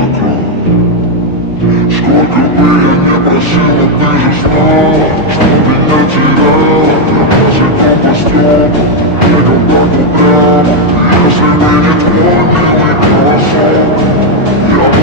музыка. Сколько бы я не просила, ты же знала, что меня теряла. Я босиком по стеклам, едем так упрямо. Если выйдет твой милый голосок, я